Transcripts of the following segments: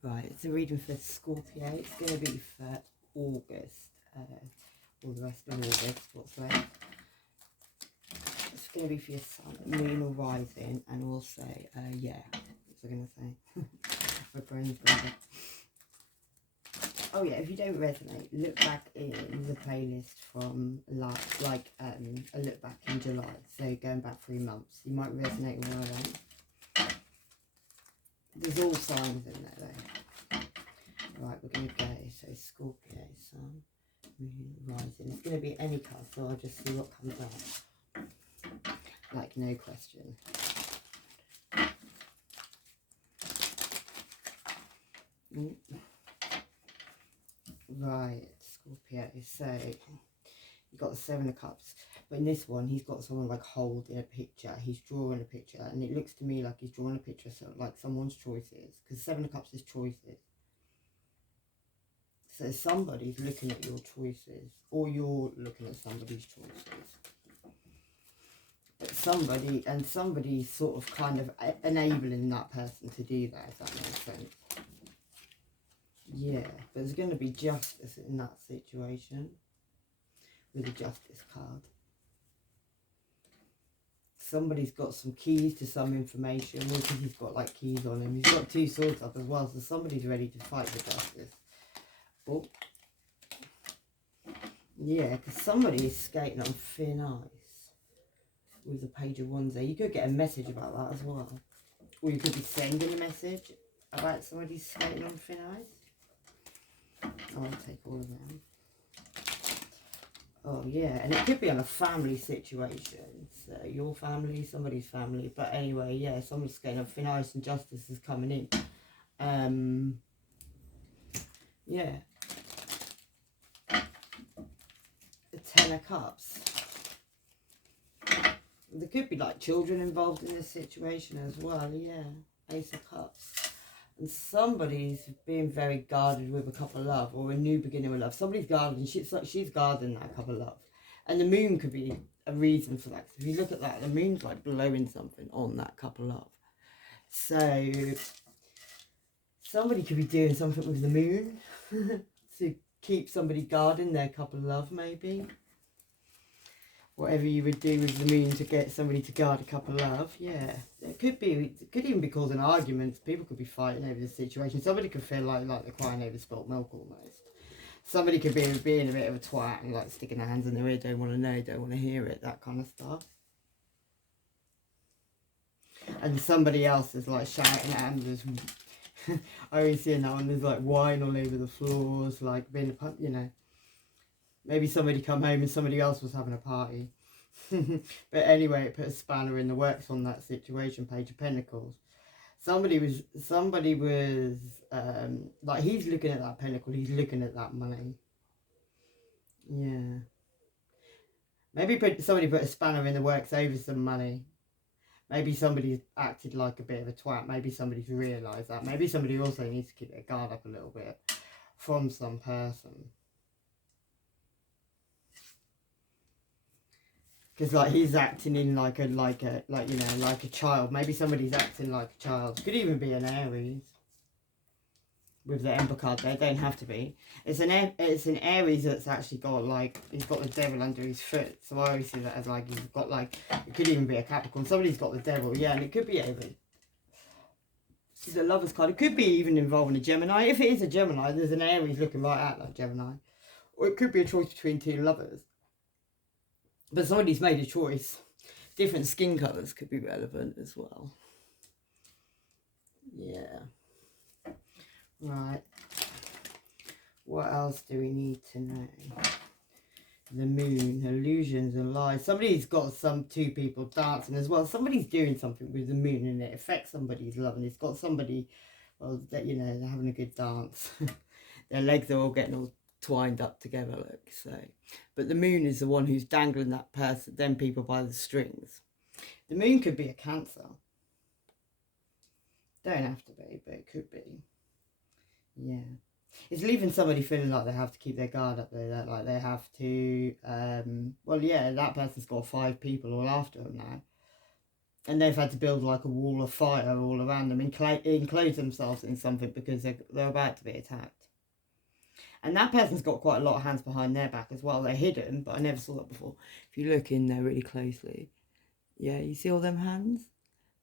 Right, it's a reading for Scorpio. It's going to be for August, all the rest of August, what's left. It's going to be for your sun, moon or rising, and also, yeah, what was I going to say? My brain's going. Oh yeah, if you don't resonate, look back in the playlist from like a look back in July, so going back 3 months. You might resonate with one of them. There's all signs in there though. Right, we're going to go. So Scorpio, Sun, Moon, Rising. It's going to be any card, so I'll just see what comes up. Like, no question. Right, Scorpio. So you've got the 7 of Cups. But in this one, he's got someone like holding a picture. He's drawing a picture. And it looks to me like he's drawing a picture of like someone's choices. Because 7 of Cups is choices. So somebody's looking at your choices, or you're looking at somebody's choices. But somebody's sort of kind of enabling that person to do that, if that makes sense. Yeah, but there's going to be justice in that situation with the Justice card. Somebody's got some keys to some information, because he's got like keys on him. He's got 2 swords up as well, so somebody's ready to fight for justice. Oh. Yeah, because somebody is skating on thin ice with the Page of Wands there. You could get a message about that as well. Or you could be sending a message about somebody skating on thin ice. I'll take all of them. Oh, yeah, and it could be on a family situation. So your family, somebody's family. But anyway, yeah, someone's skating on thin ice and justice is coming in. Yeah. 10 of Cups. There could be like children involved in this situation as well. Yeah, Ace of Cups. And somebody's being very guarded with a cup of love, or a new beginning with love. Somebody's guarding. She's guarding that cup of love. And the moon could be a reason for that. If you look at that, the moon's like blowing something on that cup of love. So somebody could be doing something with the moon to keep somebody guarding their cup of love, maybe. Whatever you would do with the moon to get somebody to guard a cup of love, yeah. It could even be causing arguments. People could be fighting over the situation. Somebody could feel like they're crying over spilt milk almost. Somebody could be being a bit of a twat and like sticking their hands in their ear, don't want to know, don't want to hear it, that kind of stuff. And somebody else is like shouting at them. There's, I always see that one, there's like wine all over the floors, like being a, you know. Maybe somebody come home and somebody else was having a party. But anyway, it put a spanner in the works on that situation. Page of Pentacles. Somebody was like, he's looking at that pentacle, he's looking at that money. Yeah. Maybe somebody put a spanner in the works over some money. Maybe somebody's acted like a bit of a twat. Maybe somebody's realised that. Maybe somebody also needs to keep their guard up a little bit from some person. Because like he's acting in like a child. Maybe somebody's acting like a child. Could even be an Aries. With the Ember card, they don't have to be. It's an Aries that's actually got like, he's got the devil under his foot. So I always see that as like he's got like, it could even be a Capricorn. Somebody's got the devil, yeah, and it could be Aries. This is a Lover's card. It could be even involving a Gemini. If it is a Gemini, there's an Aries looking right at like Gemini. Or it could be a choice between 2 lovers. But somebody's made a choice. Different skin colours could be relevant as well. Yeah. Right. What else do we need to know? The moon, illusions and lies. Somebody's got 2 people dancing as well. Somebody's doing something with the moon and it affects somebody's love. And it's got somebody, well, that, you know, they're having a good dance. Their legs are all getting all twined up together, look, so. But the moon is the one who's dangling that person, them people by the strings. The moon could be a Cancer. Don't have to be, but it could be. Yeah. It's leaving somebody feeling like they have to keep their guard up there, that like they have to, well, yeah, that person's got 5 people all after them now. And they've had to build like a wall of fire all around them, enclose themselves in something because they're about to be attacked. And that person's got quite a lot of hands behind their back as well. They're hidden, but I never saw that before. If you look in there really closely, yeah, you see all them hands?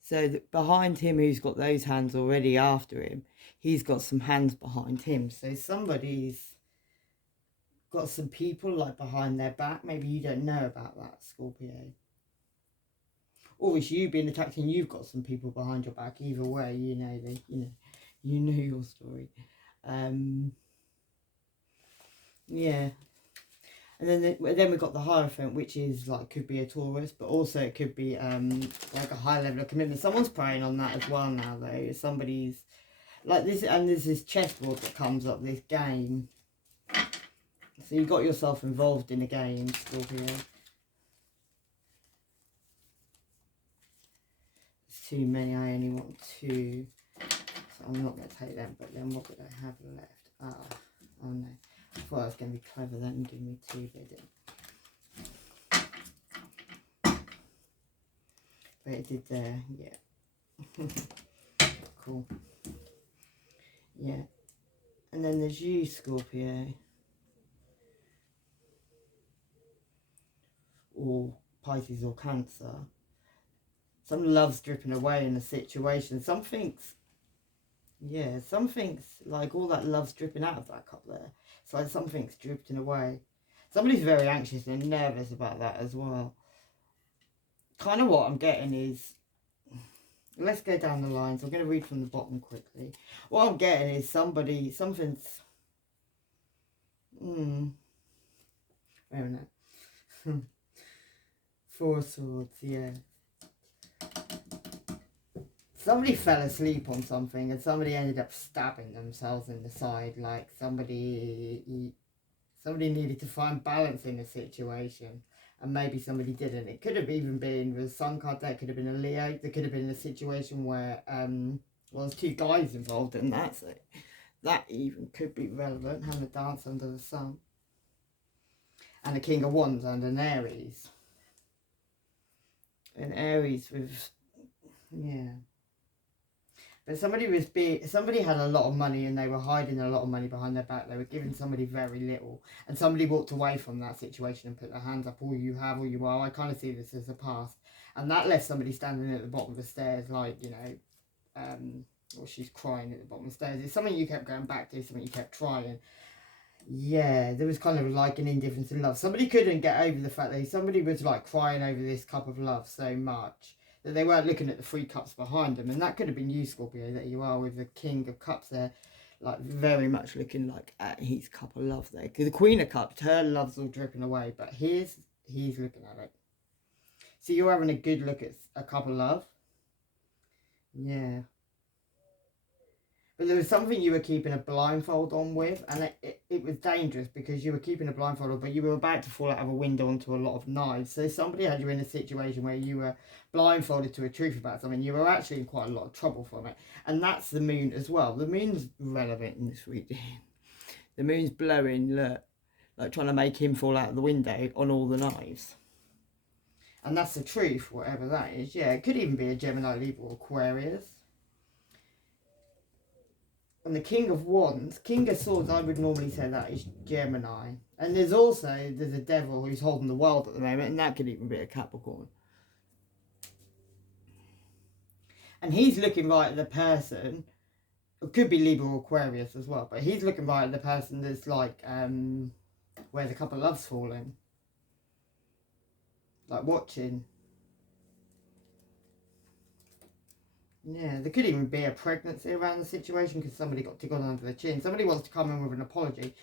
So behind him, who's got those hands already after him, he's got some hands behind him. So somebody's got some people like behind their back. Maybe you don't know about that, Scorpio. Or it's you being attacked and you've got some people behind your back. Either way, you know your story. Yeah. And then we've got the Hierophant, which is like, could be a Taurus, but also it could be like a high level of commitment. Someone's preying on that as well now, though. Somebody's like this, and there's this chessboard that comes up, this game. So you got yourself involved in a game, Scorpio. It's too many. I only want 2, so I'm not going to take them. But then what would I have left? Oh no. I thought I was going to be clever then and give me 2, but it didn't. But it did there, yeah. Cool. Yeah. And then there's you, Scorpio. Or Pisces or Cancer. Some love's dripping away in a situation. Something's like all that love's dripping out of that cup there. It's like something's drifting away. Somebody's very anxious and nervous about that as well. Kind of what I'm getting is, let's go down the lines. I'm going to read from the bottom quickly. What I'm getting is something's, wait a minute. 4 of Swords, yeah. Somebody fell asleep on something and somebody ended up stabbing themselves in the side. Like somebody needed to find balance in the situation, and maybe somebody didn't. It could have even been, with Sun card there, it could have been a Leo. There could have been a situation where well, there's 2 guys involved in that, so that even could be relevant. Having a dance under the sun. And a King of Wands and an Aries. An Aries with, yeah. But somebody had a lot of money and they were hiding a lot of money behind their back. They were giving somebody very little. And somebody walked away from that situation and put their hands up. All you have, all you are. I kind of see this as a past. And that left somebody standing at the bottom of the stairs, like, you know, or she's crying at the bottom of the stairs. It's something you kept going back to, something you kept trying. Yeah, there was kind of like an indifference in love. Somebody couldn't get over the fact that somebody was like crying over this cup of love so much that they weren't looking at the 3 cups behind them. And that could have been you, Scorpio, that you are with the King of Cups there, like very much looking like at his cup of love there. Because the Queen of Cups, her love's all dripping away, but he's looking at it. So you're having a good look at a cup of love. Yeah. But there was something you were keeping a blindfold on with, and it was dangerous because you were keeping a blindfold on, but you were about to fall out of a window onto a lot of knives. So somebody had you in a situation where you were blindfolded to a truth about something. You were actually in quite a lot of trouble from it. And that's the moon as well. The moon's relevant in this reading. The moon's blowing, look, like trying to make him fall out of the window on all the knives. And that's the truth, whatever that is. Yeah, it could even be a Gemini, Libra, or Aquarius. And the King of Wands, King of Swords, I would normally say that is Gemini. And there's a devil who's holding the world at the moment, and that could even be a Capricorn. And he's looking right at the person, it could be Libra or Aquarius as well, but he's looking right at the person that's like, where the cup of love's falling. Like watching. Yeah, there could even be a pregnancy around the situation because somebody got tickled under the chin. Somebody wants to come in with an apology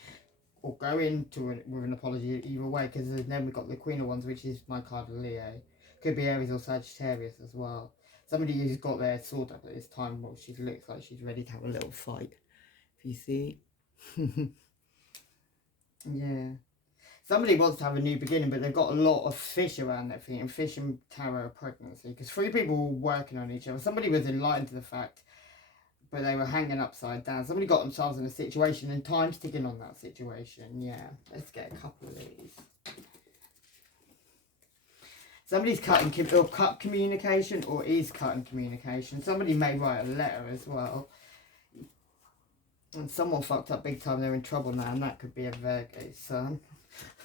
or go into it with an apology either way, because then we've got the Queen of Wands, which is my card of Leo. Could be Aries or Sagittarius as well. Somebody who's got their sword up at this time, well, she looks like she's ready to have a little fight. If you see. Yeah. Somebody wants to have a new beginning, but they've got a lot of fish around their feet, and fish and tarot pregnancy, because 3 people were working on each other. Somebody was enlightened to the fact, but they were hanging upside down. Somebody got themselves in a situation, and time's ticking on that situation. Yeah, let's get a couple of these. Somebody's cut communication or is cutting communication. Somebody may write a letter as well. And someone fucked up big time. They're in trouble now, and that could be a Virgo sun.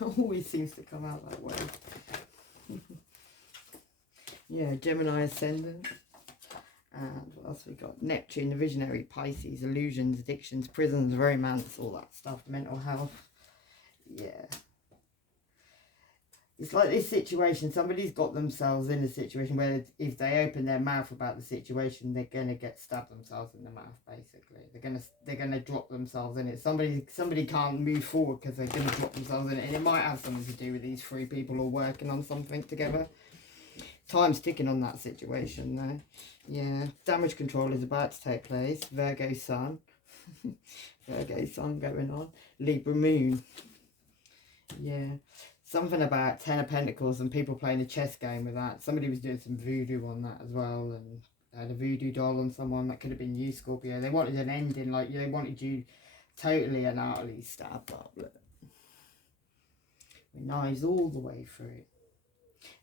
Always seems to come out that way. Yeah, Gemini ascendant. And what else we got? Neptune, the visionary, Pisces, illusions, addictions, prisons, romance, all that stuff, mental health. Yeah. It's like this situation, somebody's got themselves in a situation where if they open their mouth about the situation, they're going to get stabbed themselves in the mouth, basically. They're gonna drop themselves in it. Somebody can't move forward because they're going to drop themselves in it. And it might have something to do with these three people all working on something together. Time's ticking on that situation, though. Yeah, damage control is about to take place. Virgo sun. Virgo sun going on. Libra moon. Yeah. Something about 10 of Pentacles and people playing a chess game with that. Somebody was doing some voodoo on that as well. And had a voodoo doll on someone. That could have been you, Scorpio. They wanted an ending. Like, they wanted you totally and utterly stabbed up. Look. With knives all the way through.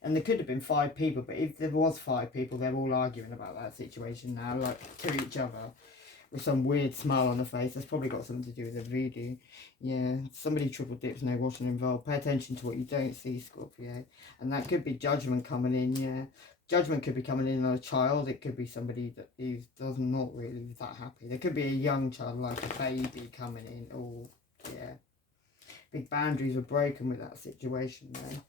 And there could have been 5 people, but if there was 5 people, they're all arguing about that situation now, like to each other, with some weird smile on the face. That's probably got something to do with the voodoo. Yeah, somebody triple dips, no washing involved. Pay attention to what you don't see, Scorpio. And that could be judgment coming in, yeah. Judgment could be coming in on a child. It could be somebody that does not really that happy. There could be a young child, like a baby coming in. Oh, yeah. Big boundaries were broken with that situation, though.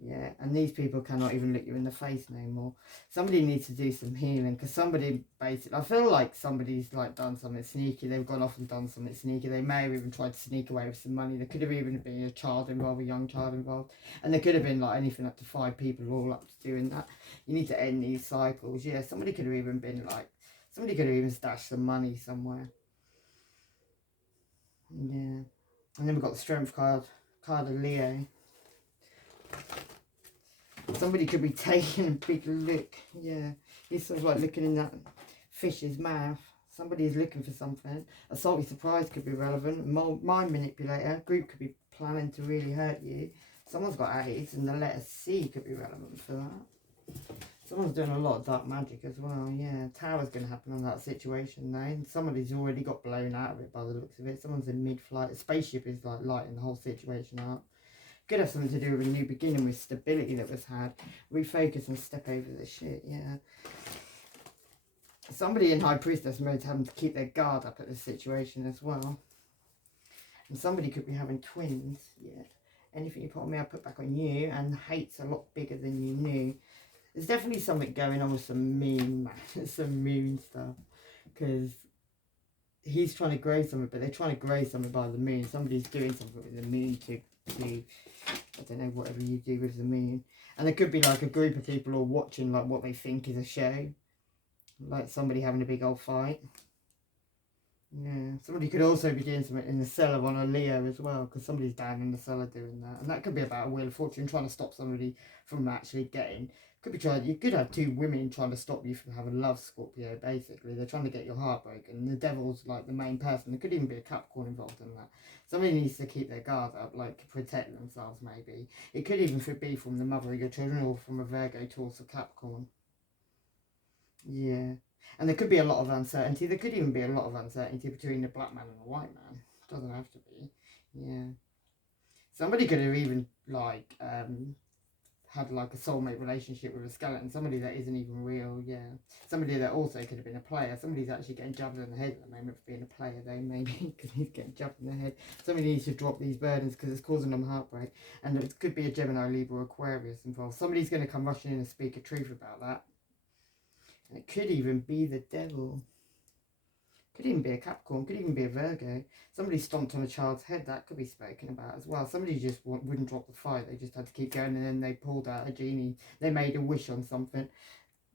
Yeah, and these people cannot even look you in the face no more. Somebody needs to do some healing, because somebody basically, I feel like somebody's like done something sneaky. They've gone off and done something sneaky. They may have even tried to sneak away with some money. There could have even been a child involved, a young child involved, and there could have been like anything up to 5 people all up to doing that. You need to end these cycles. Yeah, somebody could have even been like, somebody could have even stashed some money somewhere. Yeah, and then we've got the Strength card of Leo. Somebody could be taking a big look. Yeah, he's sort of like looking in that fish's mouth. Somebody is looking for something. A salty surprise could be relevant. Mind manipulator. Group could be planning to really hurt you. Someone's got AIDS, and the letter C could be relevant for that. Someone's doing a lot of dark magic as well. Yeah, tower's going to happen on that situation though. And somebody's already got blown out of it by the looks of it. Someone's in mid-flight. A spaceship is like lighting the whole situation up. Could have something to do with a new beginning, with stability that was had. Refocus and step over the shit, yeah. Somebody in High Priestess mode having to keep their guard up at this situation as well. And somebody could be having twins, yeah. Anything you put on me, I put back on you. And hate's a lot bigger than you knew. There's definitely something going on with some moon, some moon stuff. Because he's trying to grow something, but they're trying to grow something by the moon. Somebody's doing something with the moon to I don't know, whatever you do with the moon. And there could be like a group of people all watching like what they think is a show. Like somebody having a big old fight. Yeah, somebody could also be doing something in the cellar on a Leo as well, because somebody's down in the cellar doing that. And that could be about a Wheel of Fortune, trying to stop somebody from actually getting. Could be trying. You could have 2 women trying to stop you from having love, Scorpio. Basically, they're trying to get your heart broken. And the devil's like the main person. There could even be a Capricorn involved in that. Somebody needs to keep their guard up, like protect themselves. Maybe it could even be from the mother of your children or from a Virgo, Taurus, or Capricorn. Yeah. And there could be a lot of uncertainty. There could even be a lot of uncertainty between the black man and the white man. Doesn't have to be. Yeah. Somebody could have even like had like a soulmate relationship with a skeleton. Somebody that isn't even real. Yeah. Somebody that also could have been a player. Somebody's actually getting jabbed in the head at the moment for being a player though, maybe, because he's getting jabbed in the head. Somebody needs to drop these burdens because it's causing them heartbreak. And it could be a Gemini, Libra, Aquarius involved. Somebody's going to come rushing in and speak a truth about that. And it could even be the devil. Could even be a Capricorn. Could even be a Virgo. Somebody stomped on a child's head. That could be spoken about as well. Somebody just wouldn't drop the fight. They just had to keep going, and then they pulled out a genie. They made a wish on something.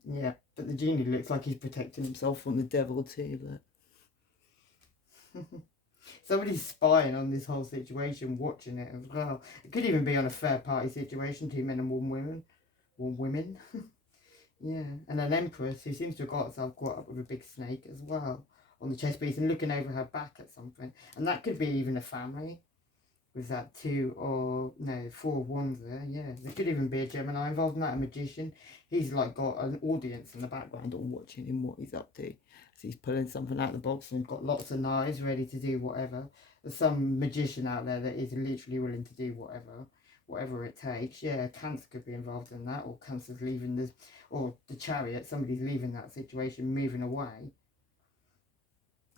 Yeah, but the genie looks like he's protecting himself from the devil too. But somebody's spying on this whole situation, watching it as well. It could even be on a fair party situation. 2 men and 1 woman. 1 woman. Yeah, and an empress who seems to have got herself caught up with a big snake as well on the chess piece and looking over her back at something. And that could be even a family. with that 2 or no 4 of wands there. Yeah, there could even be a Gemini involved in that, a magician. He's like got an audience in the background all watching him, what he's up to. So he's pulling something out of the box and got lots of knives ready to do whatever. There's some magician out there that is literally willing to do whatever it takes. Yeah, Cancer could be involved in that, or Cancer's leaving the, or the Chariot, somebody's leaving that situation, moving away.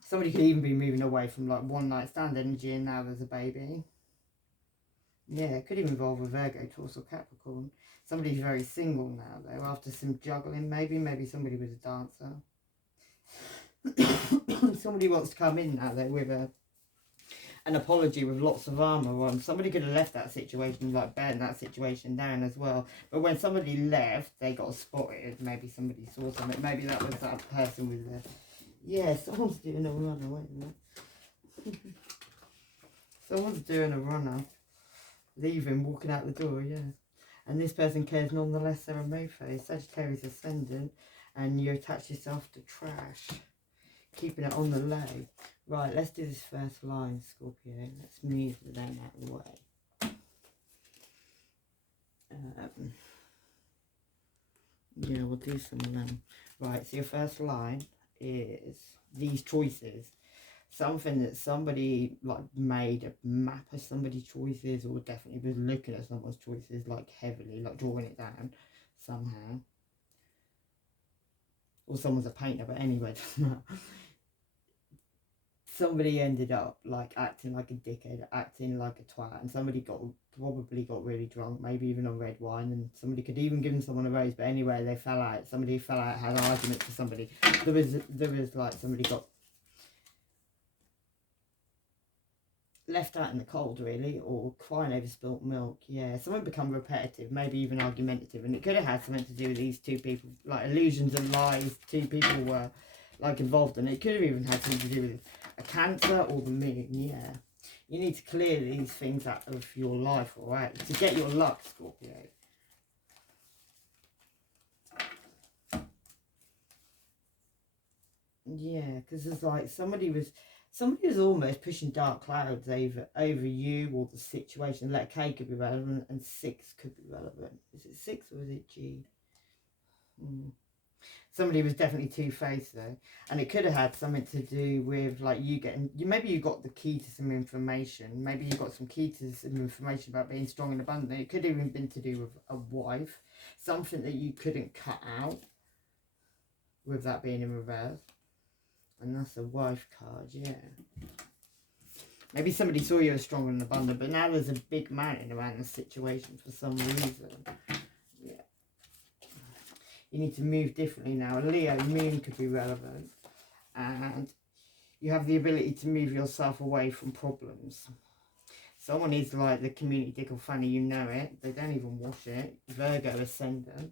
Somebody could even be moving away from like one night stand energy and now there's a baby. Yeah, it could even involve a Virgo, Taurus or Capricorn. Somebody's very single now though, after some juggling maybe. Maybe somebody was a dancer. Somebody wants to come in now though with an apology with lots of armour on. Somebody could have left that situation, like burnt that situation down as well. But when somebody left, they got spotted. Maybe somebody saw something. Maybe that was that person with the... Yeah, someone's doing a runner. Wait a minute. Someone's doing a runner. Leaving, walking out the door, yeah. And this person cares nonetheless. They're a mofo. Sagittarius ascendant. And you attach yourself to trash. Keeping it on the low. Right, let's do this first line, Scorpio. Let's move them out of the way. Yeah, we'll do some of them. Right, so your first line is these choices. Something that somebody like made a map of somebody's choices, or definitely was looking at someone's choices like heavily, like drawing it down somehow. Or someone's a painter, but anyway, it doesn't matter. Somebody ended up like acting like a dickhead, acting like a twat, and somebody probably got really drunk, maybe even on red wine, and somebody could even give someone a raise, but anyway they fell out. Somebody fell out, had an argument with somebody. There was like somebody got left out in the cold really, or crying over spilt milk. Yeah, someone become repetitive, maybe even argumentative, and it could have had something to do with these two people, like illusions and lies. 2 people were like involved, and it could have even had something to do with a Cancer or the moon. Yeah, you need to clear these things out of your life, all right, to get your luck, Scorpio. Yeah, because there's like somebody was almost pushing dark clouds over you or the situation. Letter K could be relevant, and 6 could be relevant. Is it 6 or is it G? Somebody was definitely two-faced though, and it could have had something to do with like maybe you got the key to some information. Maybe you got some key to some information about being strong and abundant. It could have even been to do with a wife, something that you couldn't cut out, with that being in reverse. And that's a wife card, yeah. Maybe somebody saw you as strong and abundant, but now there's a big man in around the situation for some reason. Yeah. You need to move differently now. Leo, moon could be relevant. And you have the ability to move yourself away from problems. Someone is like the community dick or funny, you know it. They don't even wash it. Virgo ascendant.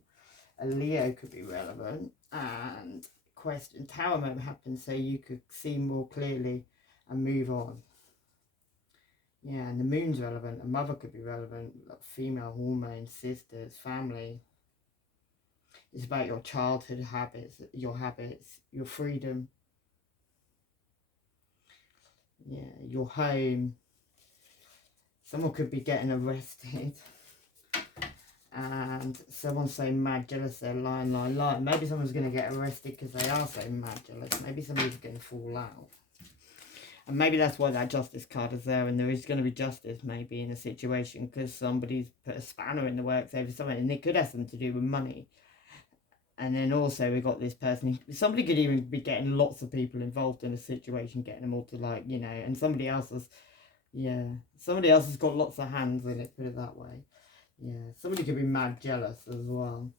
A Leo could be relevant. And question, tower moment happened so you could see more clearly and move on. Yeah, and the moon's relevant. A mother could be relevant, like female hormones, sisters, family. It's about your childhood habits, your freedom. Yeah, your home. Someone could be getting arrested. And someone's so mad jealous, they're lying. Maybe someone's going to get arrested because they are so mad jealous. Maybe somebody's going to fall out. And maybe that's why that justice card is there, and there is going to be justice maybe in a situation because somebody's put a spanner in the works over something, and it could have something to do with money. And then also we got this person, somebody could even be getting lots of people involved in a situation, getting them all to like, you know, and somebody else has got lots of hands in it, put it that way. Yeah, somebody could be mad jealous as well,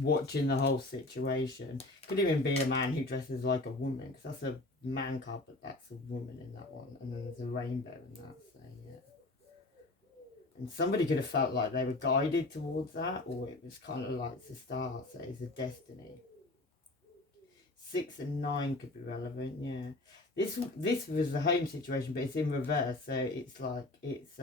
watching the whole situation. Could even be a man who dresses like a woman, because that's a man card, but that's a woman in that one, and then there's a rainbow in that, so yeah. And somebody could have felt like they were guided towards that, or it was kind of like the start, so it's a destiny. 6 and 9 could be relevant, yeah. This was the home situation, but it's in reverse, so it's like, it's,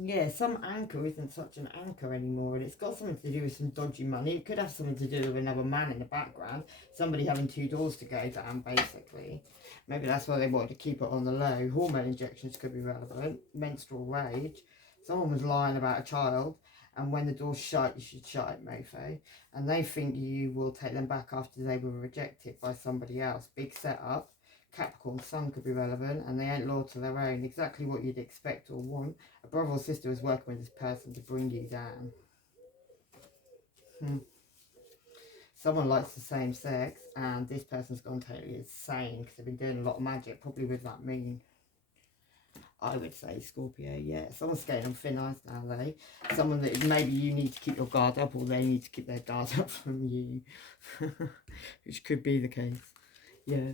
Yeah, some anchor isn't such an anchor anymore, and it's got something to do with some dodgy money. It could have something to do with another man in the background, somebody having 2 doors to go down, basically. Maybe that's why they wanted to keep it on the low. Hormone injections could be relevant. Menstrual rage. Someone was lying about a child, and when the door's shut, you should shut it, mofo. And they think you will take them back after they were rejected by somebody else. Big setup. Capricorn sun could be relevant, and they ain't loyal to their own. Exactly what you'd expect or want. A brother or sister is working with this person to bring you down. Someone likes the same sex, and this person's gone totally insane because they've been doing a lot of magic, probably with that moon. I would say Scorpio, yeah. Someone's skating on thin ice now, though. Someone that maybe you need to keep your guard up, or they need to keep their guard up from you. Which could be the case. Yeah.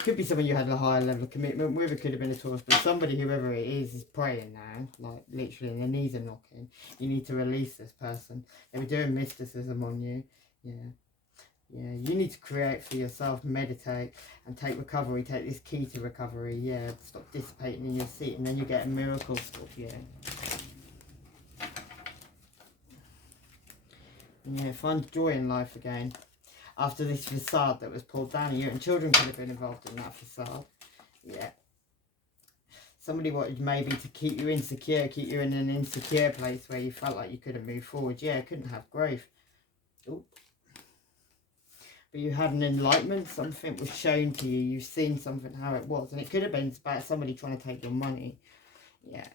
Could be someone you had a higher level of commitment with. It could have been a Taurus, but somebody, whoever it is praying now, like literally, and their knees are knocking. You need to release this person. They were doing mysticism on you. Yeah, you need to create for yourself, meditate, and take recovery. Take this key to recovery. Yeah, stop dissipating in your seat, and then you get a miracle, Scorpio. Yeah, find joy in life again. After this facade that was pulled down, you and children could have been involved in that facade. Yeah. Somebody wanted maybe to keep you insecure, keep you in an insecure place where you felt like you couldn't move forward. Yeah, couldn't have growth. Ooh. But you had an enlightenment, something was shown to you, you've seen something how it was. And it could have been about somebody trying to take your money. Yeah.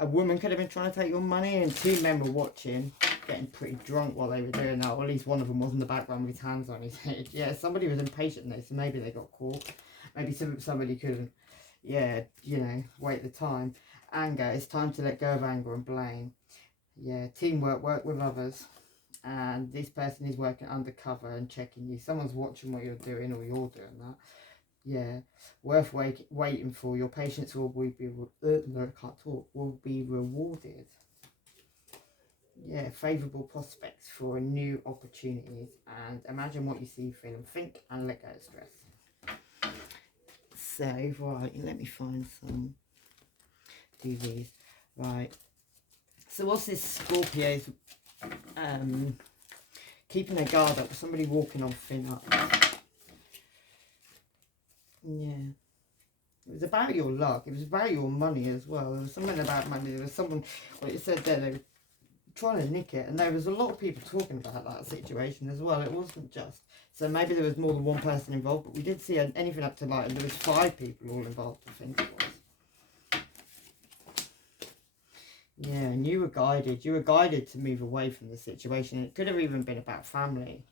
A woman could have been trying to take your money, and 2 men were watching, getting pretty drunk while they were doing that. Or at least one of them was in the background with his hands on his head. Yeah, somebody was impatient though, so maybe they got caught. Maybe somebody couldn't, yeah, you know, wait the time. Anger, it's time to let go of anger and blame. Yeah, teamwork, work with others. And this person is working undercover and checking you. Someone's watching what you're doing, or you're doing that. Yeah, worth waiting for. Your patience will be will be rewarded. Yeah, favourable prospects for new opportunities. And imagine what you see, feel and think, and let go of stress. So, right, let me find some. Do these. Right. So what's this Scorpio's keeping their guard up? Somebody walking on thin ice. Yeah. It was about your luck. It was about your money as well. There was something about money. There was someone, like you said there, they were trying to nick it. And there was a lot of people talking about that situation as well. It wasn't just. So maybe there was more than one person involved. But we did see anything up to like, there was 5 people all involved, I think it was. Yeah, and you were guided. You were guided to move away from the situation. It could have even been about family.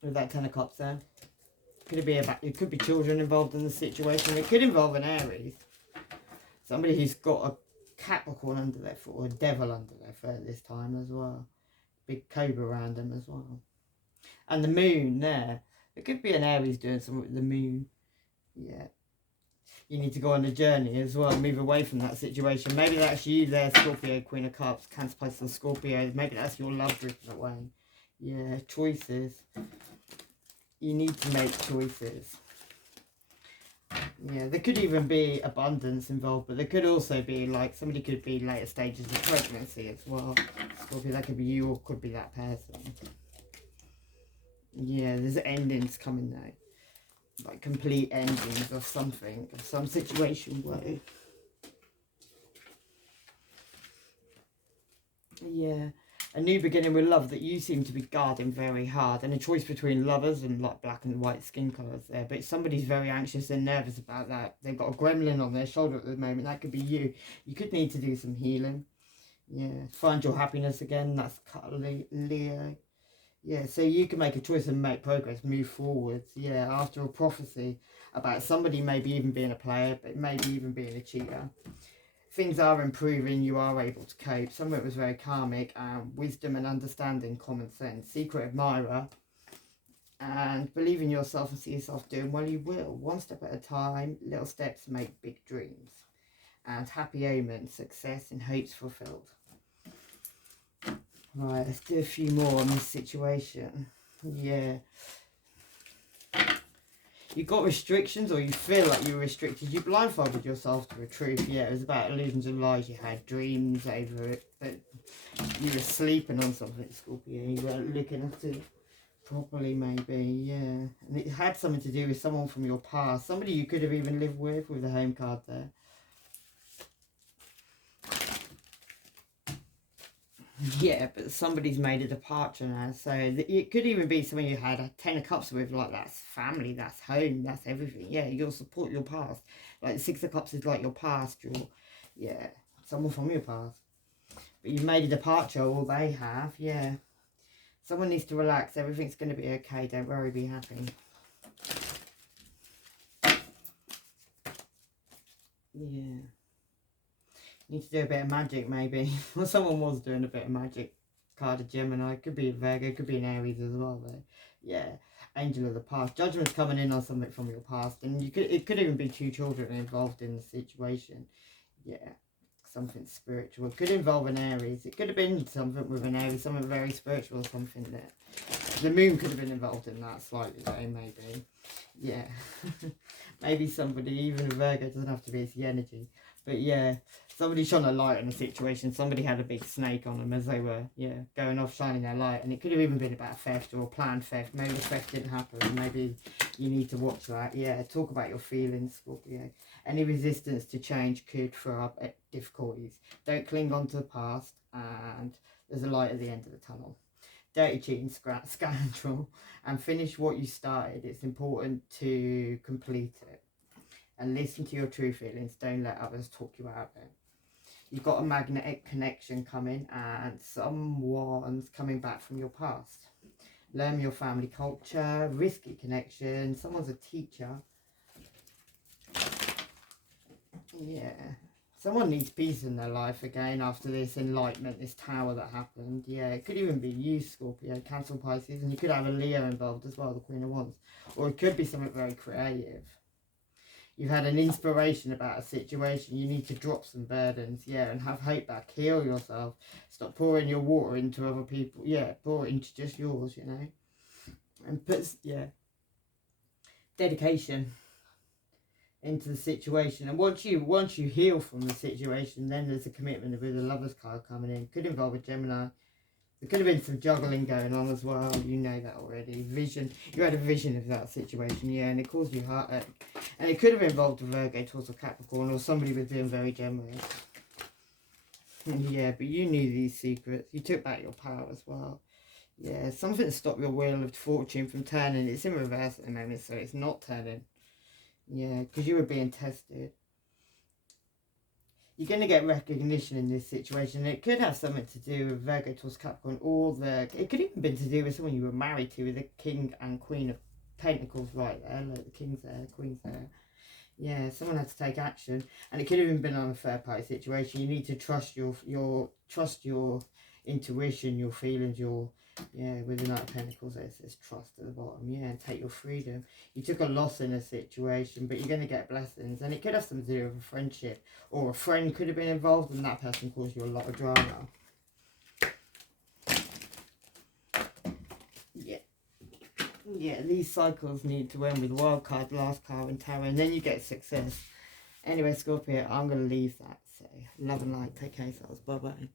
With that 10 of cups there. It could be children involved in the situation. It could involve an Aries. Somebody who's got a Capricorn under their foot, or a devil under their foot at this time as well. Big cobra around them as well. And the moon there. It could be an Aries doing something with the moon. Yeah. You need to go on a journey as well. Move away from that situation. Maybe that's you there, Scorpio, Queen of Cups, Cancer, Pisces, Scorpio. Maybe that's your love drifting away. Yeah, choices. You need to make choices. Yeah, there could even be abundance involved, but there could also be like somebody could be later stages of pregnancy as well. Scorpio, that could be you or could be that person. Yeah, there's endings coming though. Like complete endings of something, of some situation where. Yeah. A new beginning with love that you seem to be guarding very hard, and a choice between lovers and like black and white skin colours there. But somebody's very anxious and nervous about that. They've got a gremlin on their shoulder at the moment. That could be you. You could need to do some healing. Yeah, find your happiness again. That's Leo. Yeah, so you can make a choice and make progress, move forwards. Yeah, after a prophecy about somebody maybe even being a player, but maybe even being a cheater. Things are improving, you are able to cope. Some of it was very karmic, wisdom and understanding, common sense, secret admirer, and believe in yourself and see yourself doing well, you will. One step at a time, little steps make big dreams. And happy omen, success and hopes fulfilled. Right, let's do a few more on this situation. Yeah. You got restrictions, or you feel like you were restricted. You blindfolded yourself to a truth. Yeah, it was about illusions and lies. You had dreams over it. But you were sleeping on something, Scorpio. You weren't looking at it properly, maybe. Yeah. And it had something to do with someone from your past. Somebody you could have even lived with the home card there. Yeah, but somebody's made a departure now. So it could even be someone you had a 10 of Cups with, like that's family, that's home, that's everything. Yeah, you'll support your past. Like the 6 of Cups is like your past, yeah, someone from your past. But you've made a departure, or they have, yeah. Someone needs to relax. Everything's going to be okay. Don't worry, be happy. Yeah. Need to do a bit of magic, maybe. Well, someone was doing a bit of magic. Card of Gemini. Could be a Virgo. Could be an Aries as well, though. Yeah. Angel of the past. Judgment's coming in on something from your past. And it could even be 2 children involved in the situation. Yeah. Something spiritual. It could involve an Aries. It could have been something with an Aries. Something very spiritual. Something that... The moon could have been involved in that slightly, though, maybe. Yeah. Maybe somebody, even a Virgo, doesn't have to be, it's the energy. But yeah, somebody shone a light on the situation. Somebody had a big snake on them as they were, yeah, going off, shining their light. And it could have even been about theft or planned theft. Maybe the theft didn't happen. Maybe you need to watch that. Yeah, talk about your feelings, Scorpio. Any resistance to change could throw up difficulties. Don't cling on to the past. And there's a light at the end of the tunnel. Dirty, cheating, scoundrel. And finish what you started. It's important to complete it. And listen to your true feelings. Don't let others talk you out of it. You've got a magnetic connection coming, and someone's coming back from your past. Learn your family culture. Risky connection. Someone's a teacher. Yeah. Someone needs peace in their life again after this enlightenment, this tower that happened. Yeah, it could even be you, Scorpio, Cancer, Pisces, and you could have a Leo involved as well, the Queen of Wands. Or it could be something very creative. You've had an inspiration about a situation. You need to drop some burdens, yeah, and have hope back. Heal yourself. Stop pouring your water into other people. Yeah, pour it into just yours, you know. And put, yeah, dedication into the situation. And once you heal from the situation, then there's a commitment with the Lover's card coming in. Could involve a Gemini. There could have been some juggling going on as well. You know that already. Vision. You had a vision of that situation, yeah, and it caused you heartache. And it could have involved a Virgo, Taurus, or Capricorn, or somebody was being very generous. Yeah, but you knew these secrets. You took back your power as well. Yeah, something to stop your wheel of fortune from turning. It's in reverse at the moment, so it's not turning. Yeah, because you were being tested. You're going to get recognition in this situation. It could have something to do with Virgo, Taurus, Capricorn, or it could even been to do with someone you were married to, with the King and Queen of Pentacles right there. Look, the King's there, Queen's there. Yeah, someone had to take action, and it could have even been on a third party situation. You need to trust your intuition, your feelings, with the Knight of Pentacles, there's this trust at the bottom, yeah, and take your freedom. You took a loss in a situation, but you're going to get blessings, and it could have something to do with a friendship, or a friend could have been involved, and that person caused you a lot of drama. Yeah, these cycles need to end with wild card, last card, and tarot, and then you get success. Anyway, Scorpio, I'm going to leave that, so love and light, take care of yourselves, bye-bye.